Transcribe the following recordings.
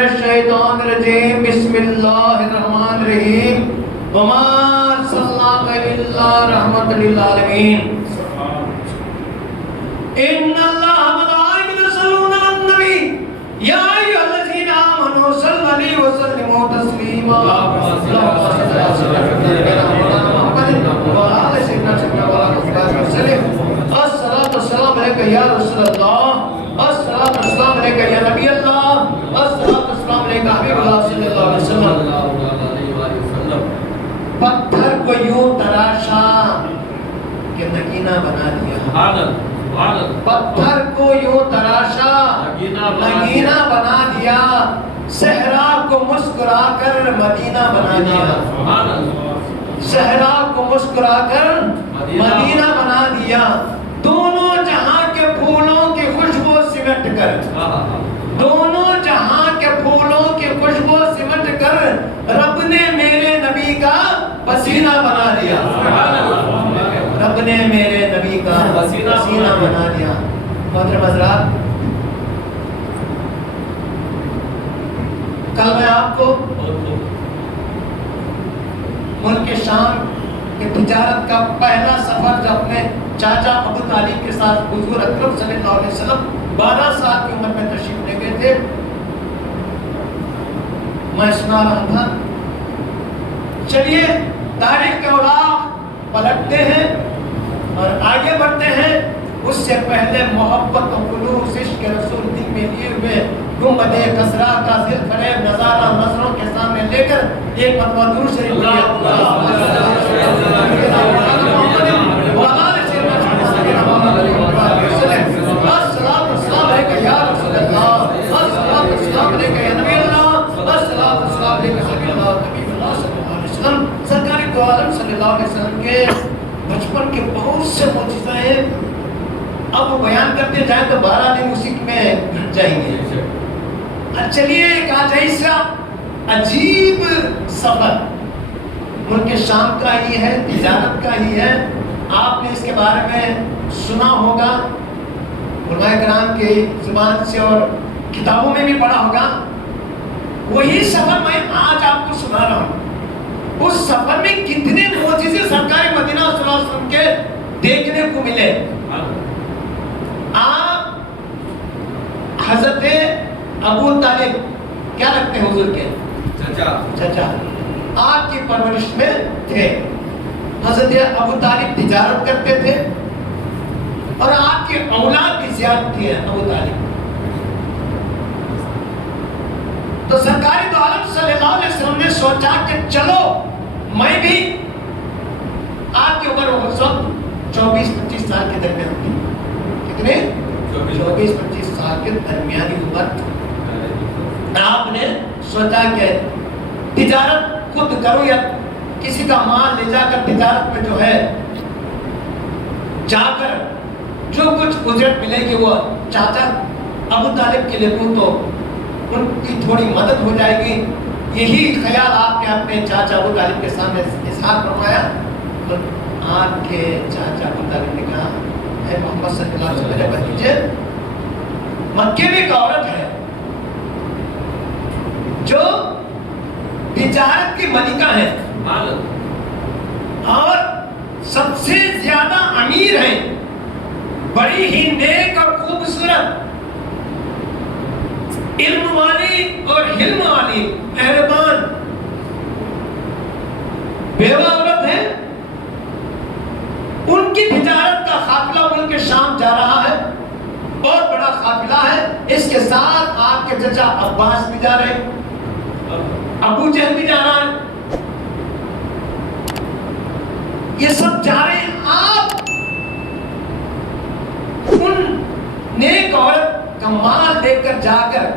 الشیطان الرجیم بسم اللہ الرحمن الرحیم وما ارسلناک الا رحمۃ للعالمین ان اللہ وملائکتہ یصلون علی النبی یا ایھا الذین آمنوا صلوا علیہ وسلموا تسلیما اللهم صل علی سیدنا محمد وعلى سیدنا محمد وسلم الصلاۃ والسلام علیک یا رسول اللہ الصلاۃ والسلام علیک یا نبی اللہ الصلاۃ والسلام علیک حبیب اللہ صلی اللہ علیہ وسلم پتھر کو یوں تراشا کہ نگینہ بنا دیا پتھر کو یوں تراشا نگینہ بنا دیا صحرا کو مسکرا کر مدینہ بنا دیا صحرا کو مسکرا کر مدینہ بنا دیا دونوں جہاں کے پھولوں کی خوشبو سمٹ کر دونوں جہاں کے پھولوں کی خوشبو سمٹ کر رب نے میرے نبی کا پسینہ بنا دیا رب نے میرے نبی کا پسینہ بنا دیا محترم حضرات کل میں آپ کو ملک شام کے تجارت کا پہلا سفر جو اپنے چاچا ابو طالب کے ساتھ حضور اکرم صلی اللہ علیہ وسلم 12 سال کی عمر میں تشریف لے گئے تھے میں سنا رہا تھا چلیے تاریخ کے اوراق پلٹتے ہیں اور آگے بڑھتے ہیں اس سے پہلے محبت و خلوص عشق رسول دل میں لیے ہوئے گنبد خضرا کا ذل فریب نظارہ نظروں کے سامنے لے کر ایک مرتبہ درود شریف سرکار دو عالم صلی اللہ علیہ وسلم کے بچپن کے بہت سے معجزہ ہیں اب وہ بیان کرتے جائیں تو 12 دن اسی میں گھٹ جائیں گے چلیے ایک آج ایسا عجیب سفر ملک شام کا ہی ہے تجارت کا ہی ہے آپ نے اس کے بارے میں سنا ہوگا علماء کرام کی زبان سے اور کتابوں میں بھی پڑھا ہوگا وہی سفر میں آج آپ کو سنا رہا ہوں اس سفر میں کتنے معجزے سرکار مدینہ صلی اللہ علیہ وسلم کے دیکھنے کو ملے آپ حضرت ابو طالب کیا لگتے ہیں حضور کے چچا آپ کی پرورش میں تھے حضرت ابو طالب تجارت کرتے تھے اور آپ کی اولاد بھی زیادہ تھی ابو طالب تو سرکار دو عالم صلی اللہ علیہ وسلم نے سوچا کہ چلو میں بھی آپ کی عمر اس وقت 24-25 سال کے درمیان تھی کتنے 24-25 سال کے درمیانی عمر آپ نے سوچا کہ تجارت خود کرو یا کسی کا مال لے جا کر تجارت میں جو ہے جا کر جو کچھ اجرت ملے گی وہ چاچا ابو طالب کے لیے دوں تو ان کی تھوڑی مدد ہو جائے گی یہی خیال آپ نے اپنے چاچا ابو طالب کے سامنے اظہار فرمایا تو آپ کے چاچا ابو طالب نے کہا اے محمد صلی اللہ علیہ وسلم میرے بھتیجے مکے میں ایک عورت ہے جو تجارت کی ملکہ ہے اور سب سے زیادہ امیر ہے بڑی ہی نیک اور خوبصورت علم والی اور حلم والی مہربان بیوہ عورت ہے ان کی تجارت کا قافلہ ملک شام جا رہا ہے بہت بڑا قافلہ ہے اس کے ساتھ آپ کے چچا عباس بھی جا رہے ہیں ابو جہل بھی جا رہا ہے یہ سب جا رہے ہیں آپ ان نیک عورت کا مال دے کر جا کر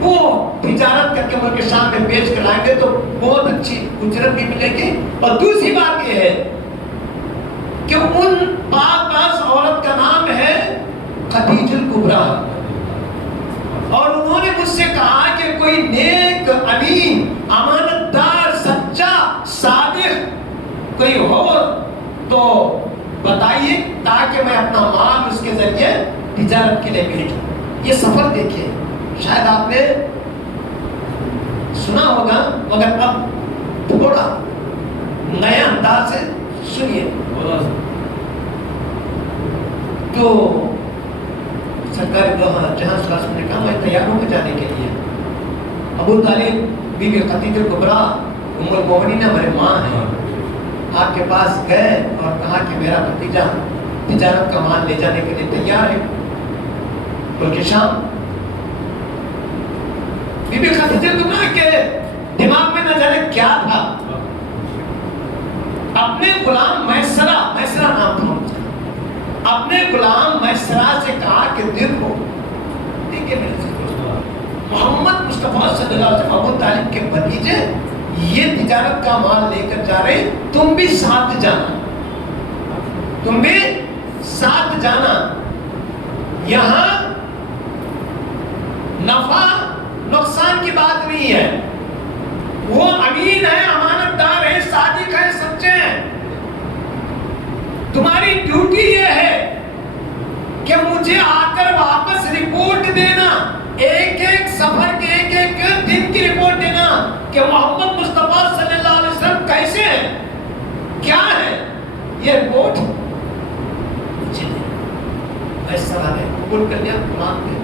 وہ تجارت کر کے ملک شام میں بیچ کر لائیں گے تو بہت اچھی اجرت بھی ملے گی اور دوسری بات یہ ہے کہ ان پاس عورت کا نام ہے خدیجہ الکبریٰ اور انہوں نے مجھ سے کہا کہ کوئی نیک امین امانت دار سچا صادق کوئی ہو تو بتائیے تاکہ میں اپنا مال اس کے ذریعے تجارت کے لیے بھیجوں یہ سفر دیکھیں شاید آپ نے سنا ہوگا مگر اب تھوڑا نئے انداز سے سنیے. تو سرکار جہاں صلی اللہ علیہ وسلم نے کہا میں تیار ہوں جانے کے لیے. ابو طالب بی بی خدیجہ کبریٰ ام المؤمنین ہمارے ماں ہیں, آپ کے پاس گئے اور کہا کہ میرا بھتیجا تجارت کا مال لے جانے کے لیے تیار ہے بلکہ شام. بی بی خدیجہ کبریٰ کے دماغ میں نہ جانے کیا تھا, اپنے غلام میسرہ نام تھا, اپنے غلام میسرہ سے کہا کہ دیکھو دیکھیں میرے سے محمد مصطفیٰ صلی اللہ علیہ وسلم ابو طالب کے بھتیجے یہ تجارت کا مال لے کر جا رہے, تم بھی ساتھ جانا, تم بھی ساتھ جانا. یہاں نفع نقصان کی بات نہیں ہے, وہ امین ہے, امانت دار ہے, صادق ہے, سچے ہیں. تمہاری ڈیوٹی یہ ہے کہ مجھے آ کر واپس رپورٹ دینا, ایک ایک سفر کے ایک ایک دن کی رپورٹ دینا کہ محمد مصطفیٰ صلی اللہ علیہ وسلم کیسے ہیں, کیا ہے. یہ رپورٹ مجھے دے. میسرہ نے قبول کر لیا قرآن میں.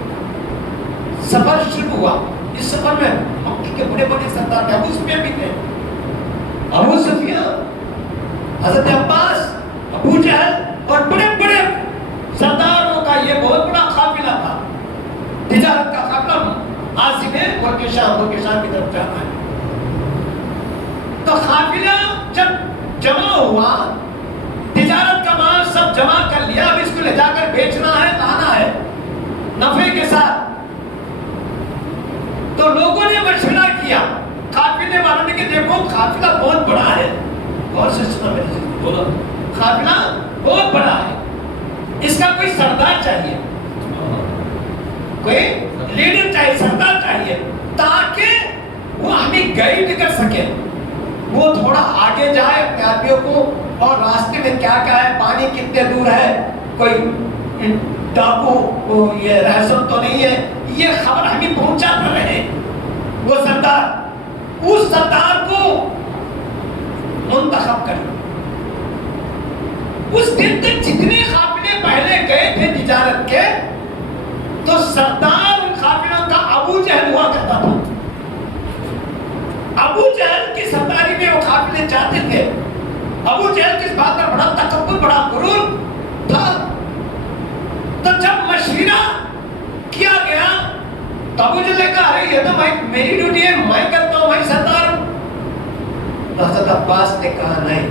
سفر شروع ہوا. اس سفر میں مکے کے بڑے بڑے سردار تھے, ابو سفیان بھی تھے, ابو سفیان, حضرت عباس, ابو جہل اور بڑے بڑے سرداروں کا یہ بہت بڑا قافلہ تھا, تجارت کا قافلہ. عاصم ہے ملک شام کی طرف جانا ہے. تو قافلہ جب جمع ہوا, تجارت کا مال سب جمع کر لیا, اب اس کو لے جا کر بیچنا ہے, لانا ہے نفع کے ساتھ. تو لوگوں نے مشورہ کیا قافلے والوں نے کہ دیکھو قافلہ بہت بڑا ہے, اور سے سنا میرے سے, قافلہ بہت بڑا ہے, اس کا کوئی سردار چاہیے, کوئی لیڈر چاہیے, سردار چاہیے, تاکہ وہ ہمیں گائیڈ کر سکے. وہ تھوڑا آگے جائے اپنے آدمیوں کو, اور راستے میں کیا کیا ہے, پانی کتنے دور ہے, کوئی ڈاکو یہ رہزم تو نہیں ہے, یہ خبر ہمیں پہنچا کر رہے. وہ سردار, اس سردار کو منتخب کر. اس دن تک جتنے قافلے پہلے گئے تھے تجارت کے, تو سردار ان قافلوں کا ابو جہل ہوا کرتا تھا. ابو جہل کی سرداری میں وہ قافلے جاتے تھے. ابو جہل کی اس بات پر بڑا تکبر, بڑا غرور تھا. تو جب مشورہ کیا گیا تو ابو جہل نے کہا ارے یہ تو میری ڈیوٹی ہے, میں کرتا ہوں, میں سردار ہوں. حضرت عباس نے کہا نہیں,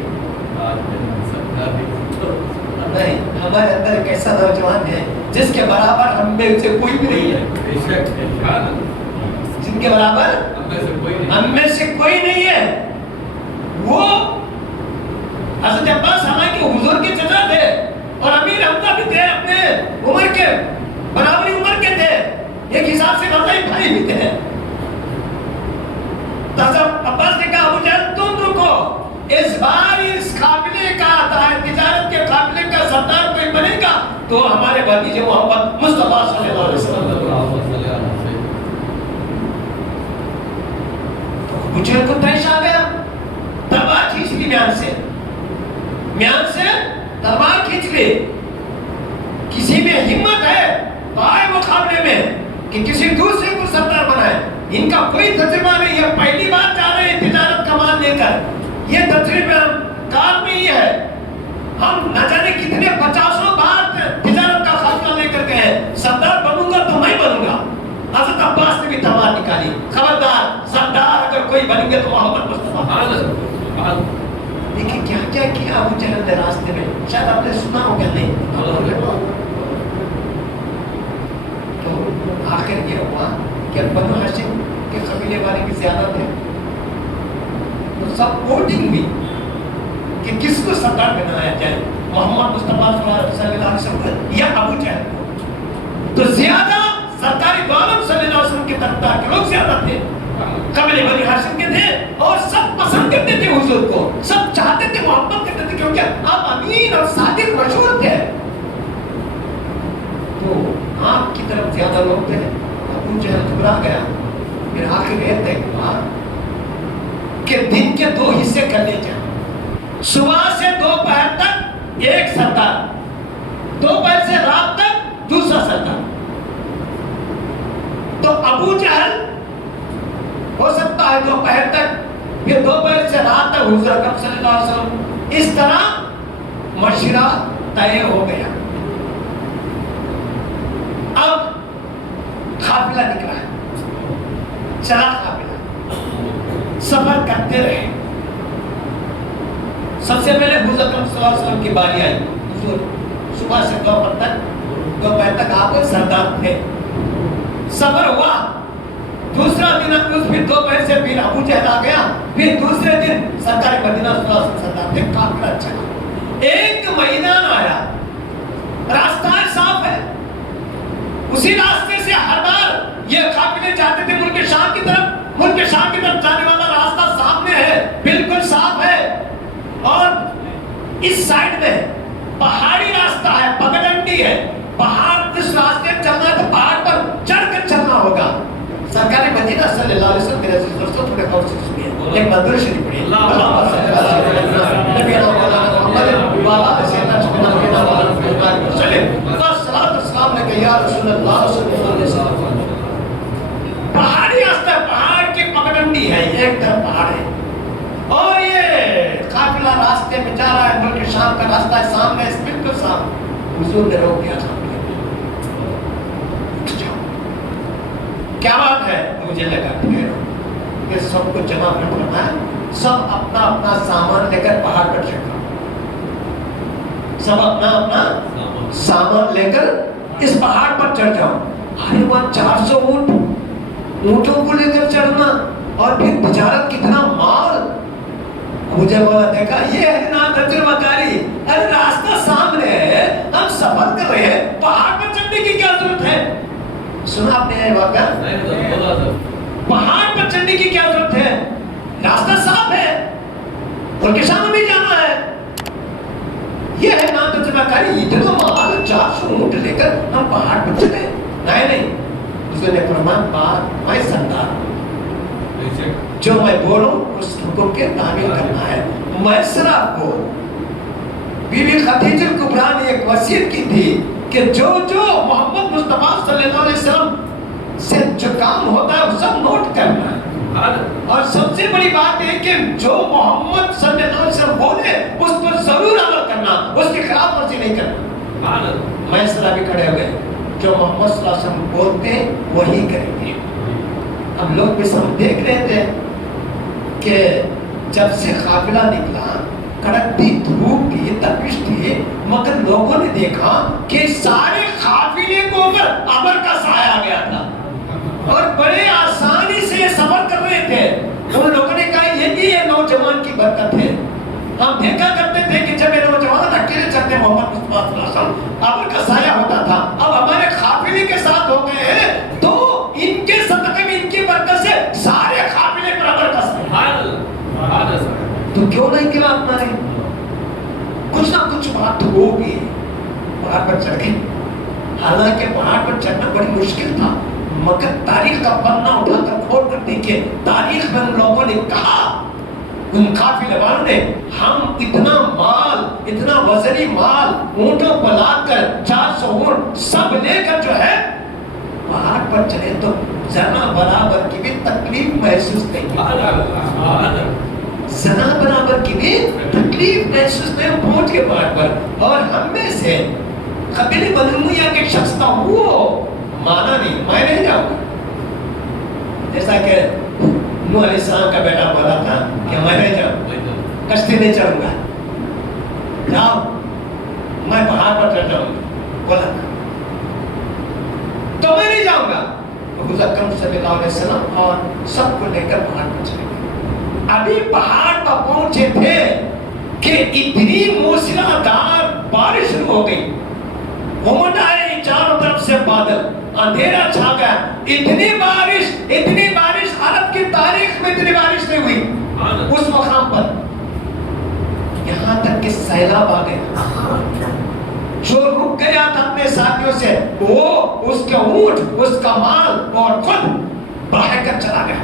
ہمارے اندر ایک ایسا نوجوان ہے جس کے برابر ہم میں سے کوئی بھی نہیں ہے, جن کے برابر ہم میں سے کوئی نہیں ہے. وہ حضرت عباس ہمارے حضور کے چچا تھے, اور امیر حمزہ بھی تھے, اپنے عمر کے برابری عمر کے تھے, ایک حساب سے غزائی بھائی بھی تھے. حضرت عباس نے کہا ابو جہل تم رکو, اس بار اس قافلے کا تجارت کے قافلے کا سردار کوئی بنے گا تو ہمارے بھتیجے محمد مصطفیٰ صلی اللہ علیہ وسلم. ابو جہل کو تیش آ گیا, تلوار کھینچ لی میان سے تلوار کھینچ لی. کسی میں ہمت ہے تو آئے مقابلے میں کہ کسی دوسرے کو سردار بنائے. ان کا کوئی تجربہ نہیں ہے, پہلی بار جا رہے ہیں تجارت کا مال لے کر, یہ تجربہ کار نہیں ہے. ہم نہ جانے کتنے 50 بار تجارت کا قافلہ لے کر گئے, سردار بنوں گا تو میں بنوں گا. حضرت عباس نے بھی تلوار نکالی, خبردار سردار اگر کوئی بنیں گے تو محمد مصطفیٰ. دیکھیں کیا کیا کیا ابو جہل نے راستے میں, شاید آپ نے سنا ہوگا نہیں. تو آخر یہ ہوا کہ بنو ہاشم کے قبیلے والے کی زیادہ تھے, تو سب ووٹنگ بھی کہ کس کو سردار بنایا جائے, محمد مصطفیٰ صلی اللہ علیہ وسلم یا ابو جہل کو. تو زیادہ سرکاری عالم صلی اللہ علیہ وسلم کے طرفدار کے لوگ زیادہ تھے, قبیلے بنی ہاشم کے تھے, اور سب پسند کرتے تھے حضور کو, سب چاہتے تھے, محبت کرتے تھے, کیونکہ آپ امین اور صادق مشہور تھے. تو آپ کی طرف زیادہ لوگ تھے, ابو جہل گھبرا گیا. پھر آخر یہ طے ہوا کہ دن کے 2 حصے کر لیے جائیں. صبح سے دوپہر تک ایک سردار, دوپہر سے رات تک دوسرا سردار. تو ابو جہل ہو سکتا ہے دوپہر تک, پھر دوپہر سے رات تک حضور اکرم صلی اللہ علیہ وسلم. اس طرح مشورہ طے ہو گیا. اب قافلہ نکلا ہے, چلا قافلہ, سفر کرتے رہے. سب سے پہلے حضور اکرم صلی اللہ علیہ وسلم کی باری آئی. حضور صبح سے دوپہر تک آپ سردار تھے. سفر ہوا, دوسرا دن پھر دوپہر سے پھر ابو جہل آ گیا. پھر دوسرے دن سرکار مدینہ صلی اللہ علیہ وسلم سردار تھے. قافلہ چلا, ایک میدان آیا, راستہ صاف ہے. اسی راستے سے ہر بار یہ قافلے جاتے تھے ملک شام کی طرف. ملک شام کی طرف جانے والا راستہ سامنے ہے, بالکل صاف ہے. اور اس سائڈ میں پہاڑی راستہ ہے, پگڈنڈی ہے. پہاڑ اس راستے چلنا ہے تو پہاڑ پر چڑھ کر چلنا ہوگا. سرکار مدینہ صلی اللہ علیہ وسلم میرے عزیز دوستو تھوڑے غور سے سنیے. ایک مدر شریف پڑھیے. اللہم صلی اللہ علیہ وسلم نبینا مولانا محمد وعلی سیدنا نبینا مولانا وسلم. الصلاۃ والسلام علیک یا رسول اللہ صلی اللہ علیہ وسلم. پہاڑی راستہ, پہاڑ کی پگڈنڈی ہے, ایک طرف پہاڑ ہے اور یہ قافلہ راستے میں جا رہا ہے. ملک شام کا راستہ ہے, سامنے بالکل سامنے. حضور نے روک دیا, کیا بات ہے؟ مجھے لگا کہ سب کو جمع کرنا ہے. سب اپنا اپنا سامان لے کر پہاڑ پر چڑھا. سب اپنا اپنا سامان لے کر اس پہاڑ پر چڑھ جاؤ. ارے وہاں 400 اونٹ, اونٹوں کو لے کر چڑھنا اور پھر تجارت, کتنا مال. مجھے بولا دیکھا یہ ہے نا تجربہ کاری. ارے راستہ سامنے ہے, ہم سفر کر رہے ہیں, پہاڑ پر چڑھنے کی کیا ضرورت ہے؟ سنا آپ نے یہ واقعہ؟ پہاڑ پر چڑھنے کی کیا ضرورت ہے؟ راستہ صاف ہے, اور کسانوں بھی جانا ہے. یہ ہے نا تجربہ کاری. اتنا مال 400 اونٹ لے کر ہم پہاڑ پر چلے؟ نہیں. اس نے فرمایا بات میں سردار, جو میں بولوں اس حکم کے تعمیل کرنا ہے. میں صرف کو بی بی خدیجہ کبریٰ نے ایک وصیت کی تھی کہ جو محمد مصطفیٰ صلی اللہ علیہ وسلم سے جو کام ہوتا ہے وہ سب نوٹ کرنا ہے. اور سب سے بڑی بات ہے کہ جو محمد صلی اللہ علیہ وسلم بولے اس پر ضرور عمل کرنا, اس کی خلاف ورزی نہیں کرنا. میں صرف بھی کھڑے ہو گئے, جو محمد صلی اللہ علیہ وسلم بولتے ہیں وہی کریں گے. ہم لوگ بھی سب دیکھ رہے تھے کہ جب سے قافلہ نکلا, کڑکتی دھوپ تھی, تپش تھی, مگر لوگوں نے دیکھا کہ سارے قافلے کو اوپر ابر کا سایہ آ گیا تھا اور بڑے آسانی سے یہ سفر کر رہے تھے. ان لوگوں نے کہا یہ نوجوان کی برکت ہے. ہم دیکھا کرتے تھے کہ جب یہ نوجوان اکیلے چلتے محمد مصطفیٰ صلی اللہ علیہ وسلم ابر کا سایہ ہوتا تھا. اب ہمارے قافلے کے ساتھ ہو گئے ہیں تو ان کے صدقے میں, ان کی برکت سے سارے قافلے پر ابر کا سایہ. تو کیوں نہیں کیا اپنا نے کچھ نہ کچھ بات ہوگی. پہاڑ پر چڑھ گئے. حالانکہ پہاڑ پر چڑھنا بڑی مشکل تھا, مگر تاریخ کا پنا اٹھا کر کھول کر دیکھیں, تاریخ میں ان لوگوں نے کہا, ان قافلے والوں نے, ہم اتنا مال, اتنا وزنی مال اونٹوں پر لاد کر 400 اونٹ سب لے کر جو ہے پہاڑ پر چلے تو ذرا برابر کی بھی تکلیف محسوس نہیں. ذرا برابر کی بھی تکلیف محسوس نہیں. پہنچ کے پہاڑ پر, اور ہم میں سے قبیلے بنی امیہ کے شخص تھا, وہ مانا نہیں, میں نہیں جاؤں گا. جیسا کہ نوح علیہ السلام کا بیٹا بولا تھا کہ میں نہیں جاؤں, کشتی نہیں چڑھوں گا. جاؤ, میں پہاڑ پر چڑھ جاؤں گا بولا تھا, تو میں نہیں جاؤں گا. حضور اکرم صلی اللہ علیہ وسلم اور سب کو لے کر پہاڑ پر چلے گئے. ابھی پہاڑ پر پہنچے تھے کہ اتنی موسلادھار بارش شروع ہو گئی. امڈ آئے چاروں طرف سے بادل, اندھیرا چھا گیا. اتنی بارش عرب کی تاریخ میں اتنی بارش نہیں ہوئی اس مقام پر. یہاں تک کہ سیلاب آ گئے. جو رک گیا تھا اپنے ساتھیوں سے وہ اس کے اونٹ اس کا مال اور خود بہہ کر چلا گیا.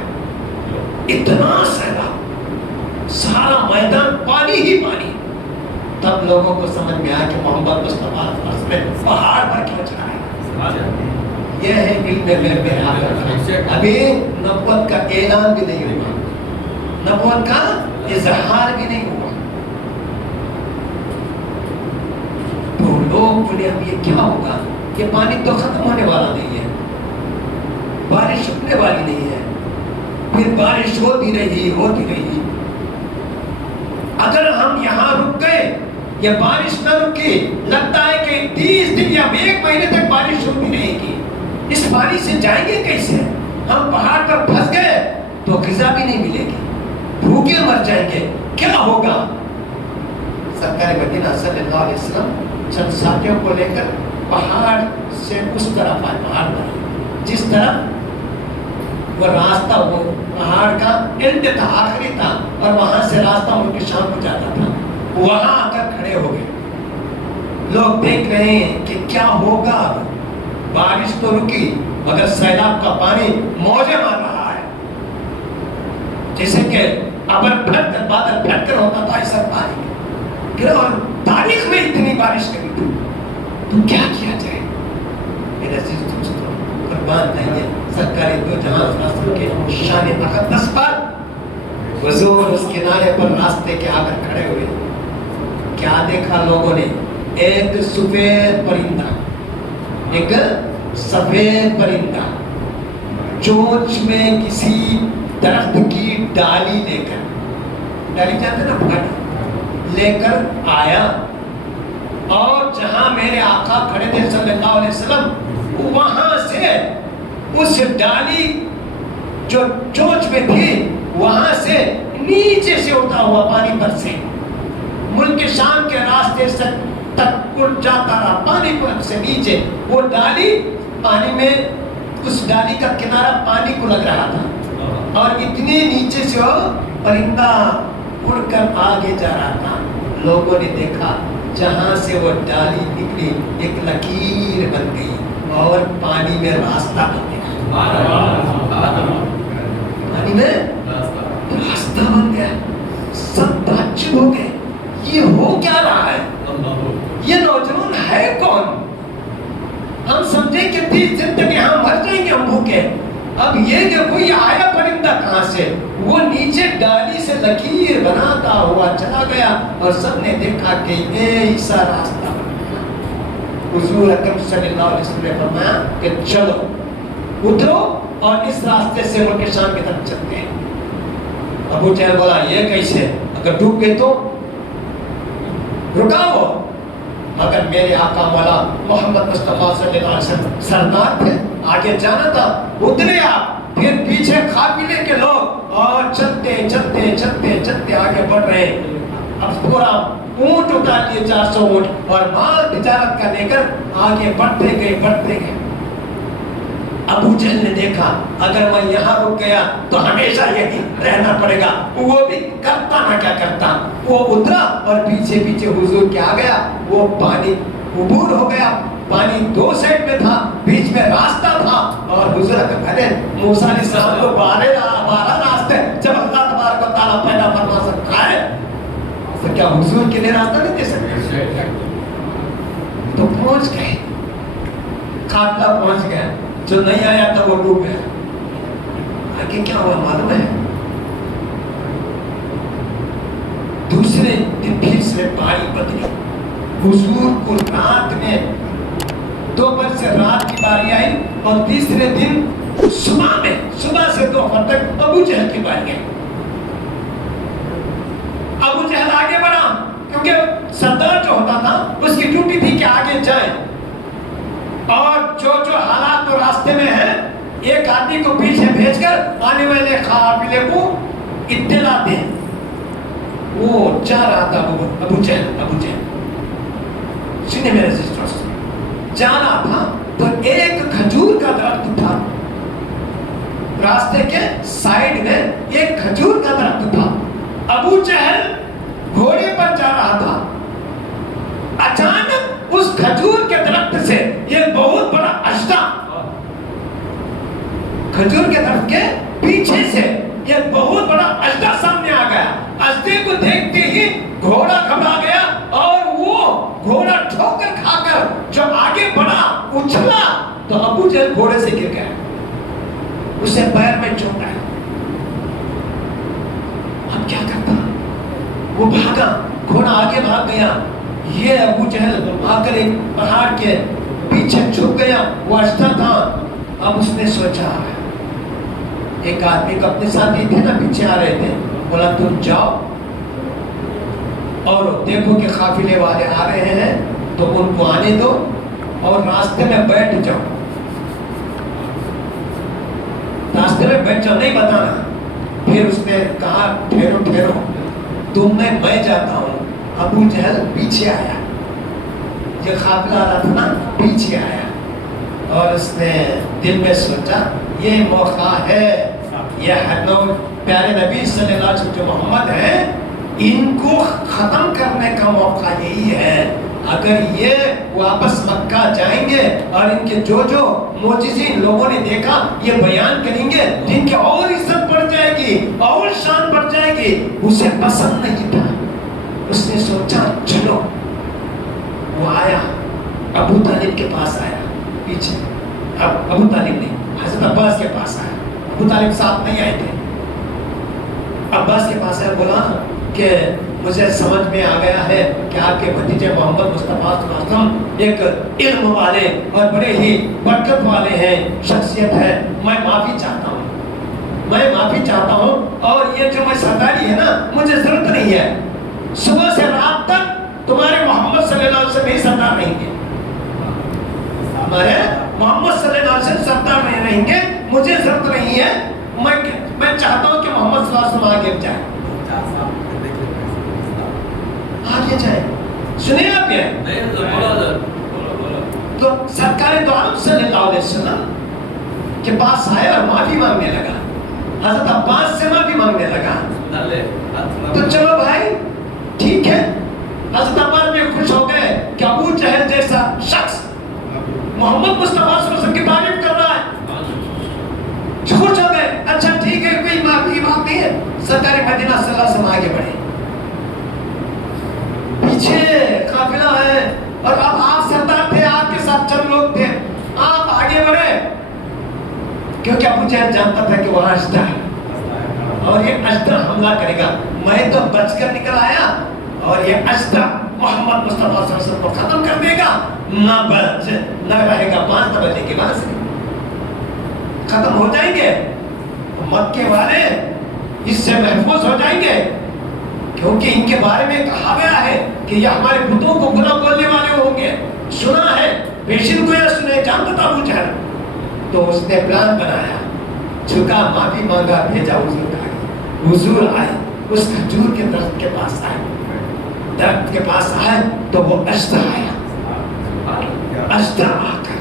اتنا سیلاب سارا میدان پانی ہی پانی. تب لوگوں کو سمجھ میں آیا کہ محمد مصطفیٰ میں پہاڑ پر کیوں چلا ہے. یہ ہے علم غیب میں آخر. ابھی نبوت کا اعلان بھی نہیں ہوا, نبوت کا اظہار بھی نہیں ہوا. تو لوگ بولے اب یہ کیا ہوگا, یہ پانی تو ختم ہونے والا نہیں ہے, بارش رکنے والی نہیں ہے. پھر بارش ہوتی رہی. اگر ہم یہاں رک گئے, یہ بارش نہ رکی, لگتا ہے کہ 30 دن یا 1 مہینے تک بارش ہوتی رہے گی. اس پانی سے جائیں گے کیسے؟ ہم پہاڑ پر پھنس گئے تو غذا بھی نہیں ملے گی, بھوکے مر جائیں گے, کیا ہوگا؟ سرکار مدینہ صلی اللہ علیہ وسلم چند ساتھیوں کو لے کر پہاڑ سے اس طرف آئے, پہاڑ پر جس طرف وہ راستہ, وہ پہاڑ کا اینڈ تھا, آخری تھا, اور وہاں سے راستہ ملک شام کو جاتا تھا. وہاں آ کر کھڑے ہو گئے. لوگ دیکھ رہے ہیں کہ کیا ہوگا. بارش تو رکی مگر سیلاب کا پانی موجیں مار رہا ہے, جیسے کہ ابر پھٹ کر بادل پھٹ کر ہوتا تھا ایسا پانی گرا. اور تاریخ میں اتنی بارش کبھی تھی, تو کیا کیا جائے؟ میرے عزیز دوستو, قربان نہیں سرکار دو جہاں رسول کے شان تقدس پر حضور اس کنارے پر راستے کے آ کر کھڑے ہوئے. کیا دیکھا لوگوں نے؟ ایک سفید پرندہ, ایک سفید پرندہ چونچ میں کسی درخت کی ڈالی لے کر, ڈالی جاتے نا پھٹ, لے کر آیا. اور جہاں میرے آقا کھڑے تھے صلی اللہ علیہ وسلم, وہاں سے اس ڈالی جو چونچ میں تھی وہاں سے نیچے سے ہوتا ہوا پانی پر سے ملک شام کے راستے سے تک اڑ جاتا رہا. پانی پر سے نیچے وہ ڈالی پانی میں, اس ڈالی کا کنارہ پانی کو لگ رہا تھا, اور اتنے نیچے سے وہ پرندہ اڑ کر آگے جا رہا تھا. لوگوں نے دیکھا جہاں سے وہ ڈالی نکلی ایک لکیر بن گئی اور پانی میں راستہ بن گیا. پانی میں راستہ بن گیا. سب تعجب ہو گئے, یہ ہو کیا رہا ہے؟ یہ نوجوان ہے کون؟ ہم سمجھے کہ 30 دن تک یہاں مر جائیں گے ہم بھوکے. اب یہ دیکھو یہ آیا پرندہ کہاں سے؟ وہ نیچے ڈالی سے لکیر بناتا ہوا چلا گیا, اور سب نے دیکھا کہ ایسا راستہ بن گیا. حضور اکرم صلی اللہ علیہ وسلم نے فرمایا کہ چلو اترو اور اس راستے سے ملک شام کی طرف چلتے ہیں. ابو جہل بولا یہ کیسے, اگر ڈوب گئے تو رکاؤ. مگر میرے آقا مولا محمد مصطفیٰ صلی اللہ علیہ وسلم سردار تھے, آگے جانا تھا. اترے آپ, پھر پیچھے قافلے کے لوگ, اور چلتے چلتے چلتے چلتے آگے بڑھ رہے. اب پورا اونٹ اتار لیے, 400 اونٹ, اور مال تجارت کا لے کر آگے بڑھتے گئے. ابو جہل نے دیکھا اگر میں یہاں رک گیا تو ہمیشہ یہی رہنا پڑے گا. وہ بھی کرتا نہ کیا کرتا, وہ اترا اور پیچھے پیچھے حضور کے آ گیا. وہ پانی عبور ہو گیا, پانی 2 سائڈ میں تھا, بیچ میں راستہ تھا, اور حضور کا کہتے موسیٰ علیہ السلام کو 12 راستے جب اللہ تبارک و تعالیٰ پیدا فرما سکتا ہے تو کیا حضور کے لیے راستہ نہیں دے سکتے؟ تو پہنچ گئے, قافلہ پہنچ گیا. جو نہیں آیا تھا وہ ڈوب گیا. آگے کیا ہوا معلوم ہے؟ دوسرے دن پھر سے باری بدلی. حضور کو رات میں دوپہر سے رات کی باری آئی, اور تیسرے دن صبح سے دوپہر تک ابو جہل کی باری آئی. ابو جہل آگے بڑھا, کیونکہ سردار جو ہوتا تھا اس کی ڈیوٹی تھی کہ آگے جائے, اور جو حالات تو راستے میں ہیں ایک آدمی کو پیچھے بھیج کر آنے والے قافلے کو اطلاع دیں. وہ جا رہا تھا ابو جہل سنے میرے سسٹرز, جا رہا تھا تو ایک کھجور کا درخت تھا, راستے کے سائیڈ میں ایک کھجور کا درخت تھا. ابو جہل گھوڑے پر جا رہا تھا, اچانک اس اس کھجور کے درخت سے یہ بہت بڑا اژدھا، کھجور کے درخت کے پیچھے سے یہ بہت بڑا اژدھا سامنے آ گیا. اژدھے کو دیکھتے ہی گھوڑا گھبرا گیا اور وہ گھوڑا ٹھوکر کھا کر جو آگے بڑھا اچھلا تو ابو جہل گھوڑے سے گر گیا، اسے پیر میں چوٹ آیا. اب کیا کرتا؟ وہ بھاگا، گھوڑا آگے بھاگ گیا. یہ ابو جہل آ کر ایک پہاڑ کے پیچھے چھپ گیا، وہ اژدھا تھا. اب اس نے سوچا، ایک آدمی کو اپنے ساتھ ہی تھے نا پیچھے آ رہے تھے، بولا تم جاؤ اور دیکھو کہ قافلے والے آ رہے ہیں تو ان کو آنے دو اور راستے میں بیٹھ جاؤ، راستے میں بیٹھ جاؤ، نہیں بتانا. پھر اس نے کہا ٹھہرو ٹھہرو تم میں جاتا ہوں. ابو جہل پیچھے آیا، یہ قافلہ آ رہا تھا نا پیچھے آیا اور اس نے دل میں سوچا یہ موقع ہے، یہ پیارے نبی صلی اللہ علیہ وسلم جو محمد ہیں ان کو ختم کرنے کا موقع یہی ہے. اگر یہ واپس مکہ جائیں گے اور ان کے جو جو معجزے لوگوں نے دیکھا یہ بیان کریں گے، جن کی اور عزت بڑھ جائے گی اور شان بڑھ جائے گی. اسے پسند نہیں تھا. اس نے سوچا چلو. وہ آیا، ابو طالب کے پاس آیا پیچھے. اب ابو طالب نہیں، حضرت عباس کے پاس آیا. ابو طالب ساتھ نہیں آئے تھے. عباس کے پاس آیا، بولا کہ مجھے سمجھ میں آ گیا ہے کہ آپ کے بھتیجے محمد مصطفیٰ صلی اللہ علیہ وسلم ایک علم والے اور بڑے ہی برکت والے ہیں، شخصیت ہے. میں معافی چاہتا ہوں، میں معافی چاہتا ہوں. اور یہ جو میں سرداری ہے نا مجھے ضرورت نہیں ہے. صبح سے رات تک تمہارے محمد صلی اللہ علیہ وسلم ہی سردار رہیں گے، ہمارے محمد صلی اللہ علیہ وسلم سردار نہیں رہیں گے. مجھے ضرورت نہیں ہے. میں چاہتا ہوں کہ محمد صلی اللہ علیہ وسلم آگے جائے، آگے جائے. سنیں آپ یہ تو سرکار دو عالم صلی اللہ علیہ وسلم کے پاس آئے اور معافی مانگنے لگا. حضرت عباس سے معافی مانگنے لگا. تو چلو بھائی ٹھیک ہے. حضرت عباس میں خوش ہو گئے کہ ابو جہل جیسا شخص محمد مصطفیٰ صلی اللہ علیہ وسلم کی تعریف کر رہا ہے. خوش ہو گئے. اچھا ٹھیک ہے، کوئی معافی کی بات نہیں ہے. سرکار مدینہ صلی اللہ علیہ وسلم آگے بڑھے، پیچھے قافلہ ہے اور اب آپ سردار تھے، آپ کے ساتھ چند لوگ تھے، آپ آگے بڑھے کیونکہ ابو جہل جانتا تھا کہ وہاں اژدھا ہے اور یہ اژدھا حملہ کرے گا. میں تو بچ کر نکل آیا اور یہ اژدھا محمد مصطفیٰ صلی اللہ علیہ وسلم کو ختم کر دے گا. نہ رہے گا 5 بجے کے بعد سے ختم ہو جائیں گے. مکے والے اس سے محفوظ ہو جائیں گے کیونکہ ان کے بارے میں کہا گیا ہے کہ یہ ہمارے بتوں کو برا بولنے والے ہوں گے. سنا ہے، پیشن گویا سنے، جانتا تھا ابو جہل. تو اس نے پلان بنایا، جھکا، معافی مانگا، بھیجا حضور کا. حضور آئے، اس کھجور کے درخت کے پاس آئے. درخت کے پاس آئے تو وہ اژدھا آیا. اژدھا آ کر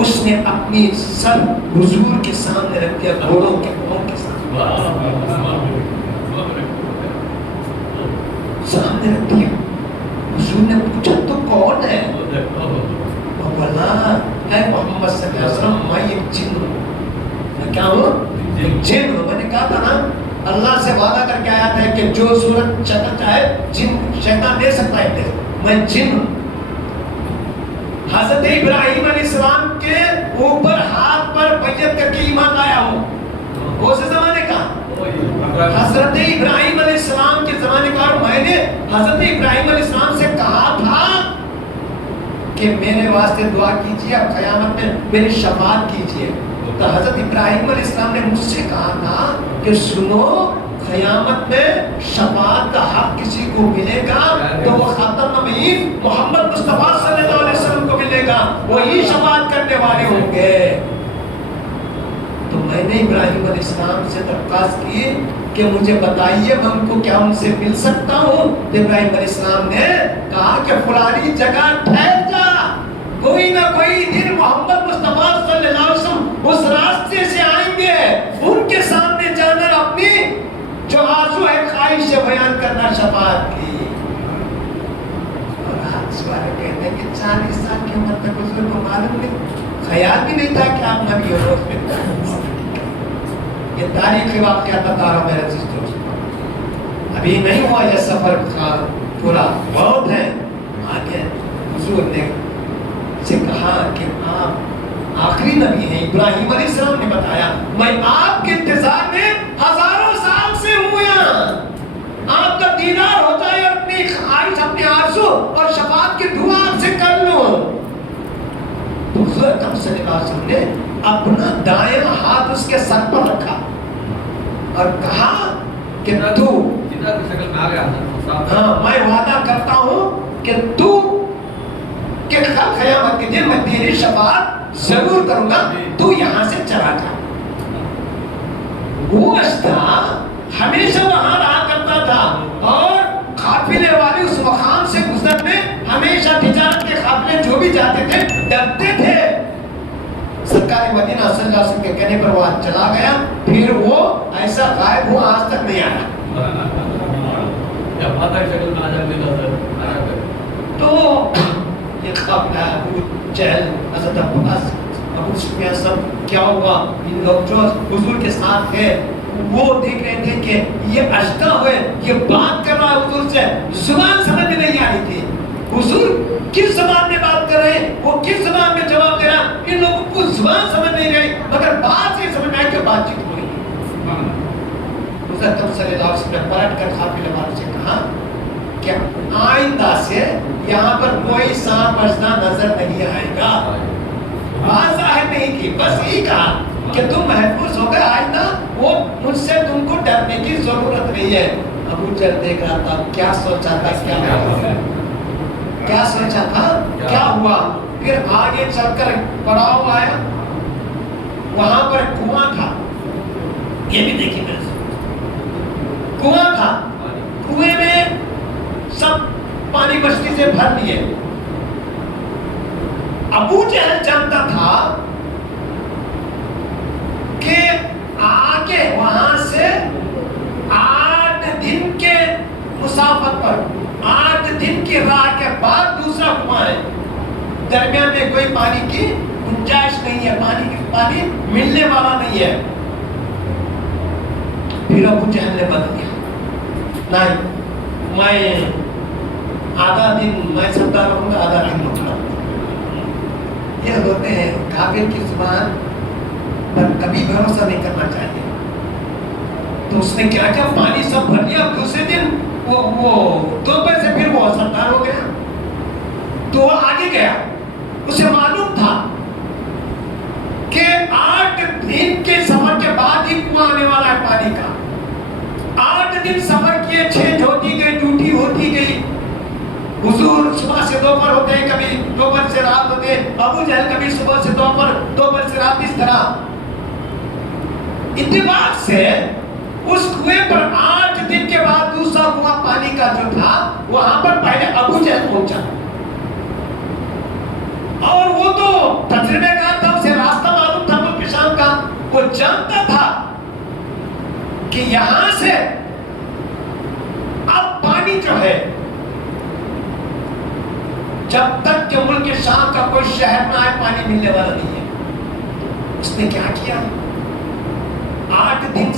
اس نے اپنی سر حضور کے سامنے رکھ دیا، گھوڑوں کے پاؤں کے سامنے رکھ دیا. حضور نے پوچھا تو کون ہے؟ وہ بولا اے محمد صلی اللہ علیہ وسلم میں ایک جن ہوں. میں کیا ہوں؟ جن ہوں. میں نے کہا تھا نا اللہ سے وعدہ کر کے آیا تھا کہ جو صورت شکل چاہے جن شیطان دے سکتا ہے. میں جن ہوں. حضرت ابراہیم علیہ السلام کے اوپر ہاتھ پر بیعت کر کے ایمان لایا ہوں. کون سے زمانے کا؟ حضرت ابراہیم علیہ السلام کے زمانے کا. اور میں نے حضرت ابراہیم علیہ السلام سے کہا تھا کہ میرے واسطے دعا کیجیے، قیامت میں میری شفاعت کیجیے. تو حضرت ابراہیم علیہ السلام نے مجھ سے کہا تھا کہ سنو، قیامت میں شفاعت کا حق کسی کو ملے گا تو وہ خاتم النبیین محمد مصطفیٰ صلی اللہ علیہ وسلم کو ملے گا، وہی شفاعت کرنے والے ہوں گے. تو میں نے ابراہیم علیہ السلام سے درخواست کی کہ مجھے بتائیے میں ان کو کیا ان سے مل سکتا ہوں. ابراہیم علیہ السلام نے کہا کہ فلانی جگہ ٹھہر جا، کوئی نہ کوئی دن محمد مصطفیٰ صلی اللہ علیہ وسلم اس راستے سے آئیں گے. ان کے سامنے جانا، اپنی جو آرزو ہے، خواہش سے بیان کرنا، شفاعت کی. اور آج والے کہتے ہیں کہ 40 کی عمر تک حضور کو معلوم نہیں، خیال بھی نہیں تھا کہ آپ نبی ہو۔ یہ تاریخی واقعہ بتا رہا ہوں میرے دوستوں، ابھی نہیں ہوا یہ سفر کا پورا، بہت ہے آگے۔ حضور نے سے کہا کہ آپ آخری نبی ہیں، ابراہیم علیہ السلام نے بتایا میں آپ کے انتظار میں ہزاروں سال سے ہوں یہاں، آپ کا دیدار ہو جائے اور اپنی خواہش، اپنے آرزو اور شفاعت کی دعا آپ سے کر لوں۔ تو حضور اکرم صلی اللہ علیہ وسلم نے اپنا دائیں ہاتھ اس کے سر پر رکھا اور کہا کہ تو میں وعدہ کرتا ہوں کہ تو کہ قیامت کے دن میں تیری شفاعت ضرور کروں گا، تو یہاں سے چلا جا۔ وہ اشتا ہمیشہ وہاں رہا کرتا تھا اور قافلے والے اس مقام سے گزرنے ہمیشہ تجارت کے قافلے جو بھی جاتے تھے ڈرتے تھے۔ سرکار مدینہ صلی اللہ علیہ وسلم کے کہنے پر وہ چلا گیا، پھر وہ ایسا غائب ہوا، آج تک نہیں آیا۔ تو یہ قافلہ ابو جہل، حضرت عباس، ابو سفیان سب کیا ہوا، ان لوگ جو حضور کے ساتھ تھے وہ دیکھ رہے تھے کہ یہ اشتا ہوئے، یہ بات کر رہا ہے حضور سے، زبان سمجھ میں نہیں آ رہی تھی، حضور کس زبان میں بات کر رہے ہیں، وہ کس زبان میں جواب دے رہا، ان لوگوں کو زبان سمجھ نہیں رہی، مگر بات سے سمجھ میں آئی کہ بات چیت ہوئی۔ حضور اکرم صلی اللہ علیہ وسلم نے پلٹ کر قافلے والوں سے کہا کہ آئندہ سے یہاں پر کوئی سانپ بچنا نظر نہیں آئے گا۔ بات ظاہر نہیں کی، بس یہی کہا کہ تم محفوظ ہو گئے، آئندہ وہ مجھ سے تم کو ڈرنے کی ضرورت نہیں ہے۔ ابو جہل دیکھ رہا تھا، کیا سوچا تھا، کیا سوچا تھا، کیا ہوا۔ پھر آگے چل کر پڑاؤ آیا، وہاں پر کنواں تھا، یہ بھی دیکھیں میرے سے، کنواں تھا، کنویں میں سب پانی بشتی سے بھر لیے۔ ابو جہل جانتا تھا کہ آگے وہاں سے 8 دن کے مسافت پر، 8 دن کی راہ کے بعد دوسرا کنواں ہے، درمیان میں کوئی پانی کی گنجائش نہیں ہے، پانی ملنے والا نہیں ہے۔ پھر ابو جہل نے بدل دیا، نہیں میں آدھا دن میں سمتا رہوں گا، آدھا دن مطلب۔ یہ ہوتے ہیں کافر کی زبان پر کبھی بھروسہ نہیں کرنا چاہیے۔ تو اس نے کیا کیا، پانی سب بھر لیا، دوسرے دن وہ دوپہر سے پھر وہ سردار ہو گیا، تو وہ آگے گیا۔ اسے معلوم تھا کہ 8 دن کے سفر کے بعد ہی کنواں آنے والا ہے پانی کا۔ 8 دن سفر کیے، چینج ہوتی گئی، ڈیوٹی ہوتی گئی۔ حضور صبح سے دوپہر ہوتے ہیں، کبھی دوپہر سے رات ہوتے ہیں، ابو جہل کبھی صبح سے دوپہر، دوپہر سے رات، اس طرح۔ اتفاق سے اس کنویں پر 8 دن کے بعد دوسرا کنواں پانی کا جو تھا وہاں پر پہلے ابو جہل پہنچا، اور وہ تو تجربے کار تھا، اسے راستہ معلوم تھا ملک شام کا، وہ جانتا تھا کہ یہاں سے اب پانی جو ہے جب تک کہ ملک شام کا کوئی شہر نہ آئے پانی ملنے والا نہیں ہے۔ اس نے کیا کیا، 8 دن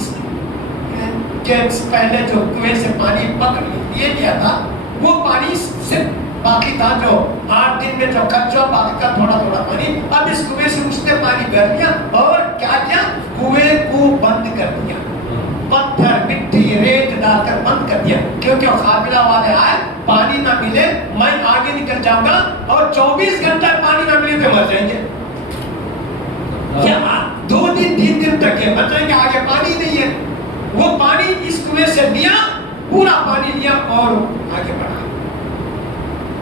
کے پہلے جو کنویں سے پانی پکڑ لیا تھا وہ پانی صرف باقی تھا، جو 8 دن میں جو خرچ ہوا باقی کا تھوڑا تھوڑا پانی، اب اس کنویں سے اس نے پانی بھر لیا اور کیا کیا، کنویں کو بند کر دیا، پتھر مٹی ریت ڈال کر بند کر دیا، کیونکہ قافلہ والے آئے، پانی نہ ملے میں آگے نکل جاؤں گا اور 24 گھنٹہ پانی نہ ملے تو مر جائیں گے، کیا 2 دن 3 دن تک یہ مر جائیں گے، آگے پانی نہیں ہے۔ وہ پانی اس کنویں سے لیا، پورا پانی لیا اور آگے بڑھا،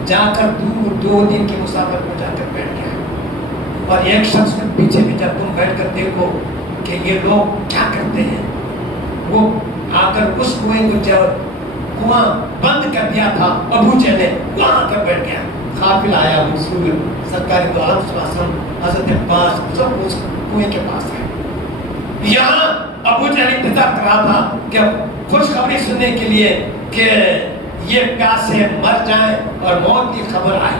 جا کر دور 2 دن کی مسافت میں جا کر بیٹھ گیا، اور ایک شخص نے پیچھے بھی جب تم بیٹھ کر دیکھو کہ یہ لوگ کیا کرتے ہیں، وہ آ کر اس کنویں کو جو کنواں بند کر دیا تھا ابو جہل نے وہاں آ کر بیٹھ گیا۔ قافلہ آیا، رسول سرکار دو عالم صلی اللہ علیہ وسلم، حضرت عباس سب اس کنویں کے پاس ہے۔ یہاں ابو جہل انتظار کر رہا تھا کہ خوشخبری سننے کے لیے کہ یہ پیاس سے مر جائیں اور موت کی خبر آئے۔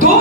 2